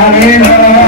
Amen.